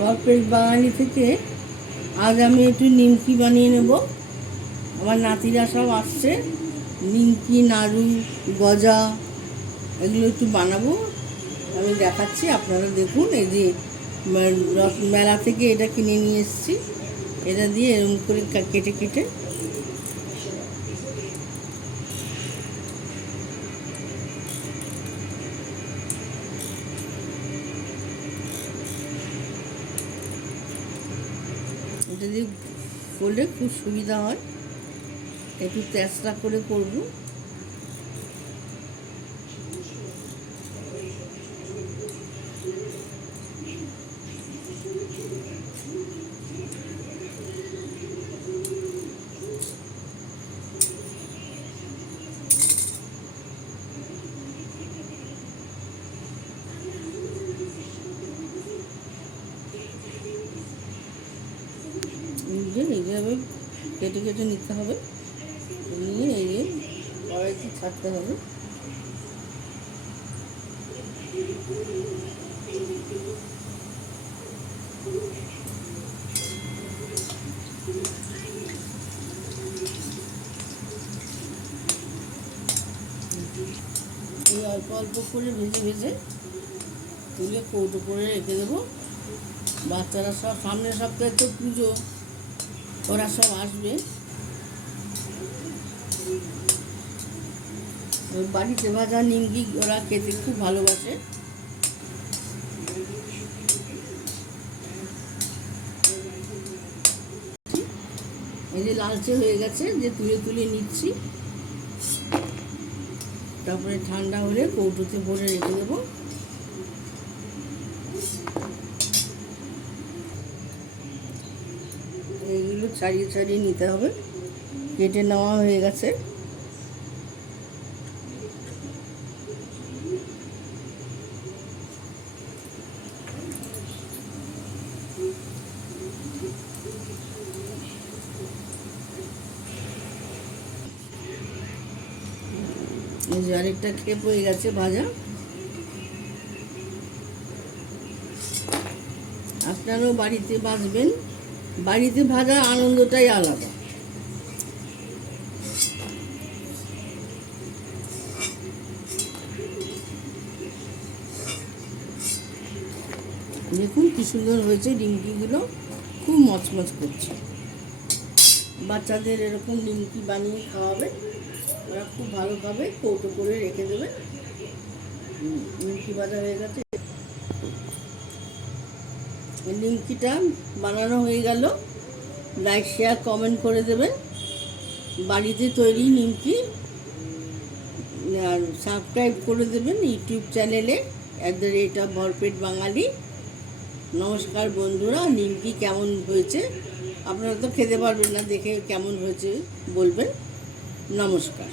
ভরপেট বাঙালি থেকে আজ আমি একটু নিমকি বানিয়ে নেব। আমার নাতিরা সব আসছে, নিমকি, নাড়ু, গজা এগুলো একটু বানাবো। আমি দেখাচ্ছি, আপনারা দেখুন। এই যে মেলা থেকে এটা কিনে নিয়ে এসেছি। এটা দিয়ে এরকম করে কেটে কেটে এটা দিয়ে করলে খুব সুবিধা হয়। একটু তেষ্টা করে করব। এইভাবে কেটে কেটে নিতে হবে, নিয়ে এই যে কড়াইতে ছাড়তে হবে। এই অল্প অল্প করে ভেজে ভেজে তুলে কৌটো করে রেখে দেবো। বাচ্চারা সব সামনের সপ্তাহে তো পুজো, ওরা সব আসবে। বাড়িতে ভাজা নিমকি ওরা খেতে খুব ভালোবাসে। এই যে লালচে হয়ে গেছে, যে তুলে তুলে নিচ্ছি। তারপরে ঠান্ডা হলে কৌটোতে ভরে রেখে দেবো। এইগুলো ছাড়িয়ে ছাড়িয়ে নিতে হবে। কেটে নেওয়া হয়ে গেছে। এই যে আরেকটা খেপ হয়ে গেছে ভাজা। আপনারাও বাড়িতে ভাজবেন। বাড়িতে ভাজার আনন্দটাই আলাদা। দেখুন কি সুন্দর হয়েছে নিমকিগুলো, খুব মচমচ করছে। বাচ্চাদের এরকম নিমকি বানিয়ে খাওয়াবে, ওরা খুব ভালো খাবে। কৌটো করে রেখে দেবে। নিমকি ভাজা হয়ে গেছে। নিমকিটা বানানো হয়ে গেল। লাইক, শেয়ার, কমেন্ট করে দেবেন। বাড়িতে তৈরি নিমকি আর সাবস্ক্রাইব করে দেবেন ইউটিউব চ্যানেলে ভরপেট বাঙালি। নমস্কার বন্ধুরা। নিমকি কেমন হয়েছে? আপনারা তো খেতে পারবেন না, দেখে কেমন হয়েছে বলবেন। নমস্কার।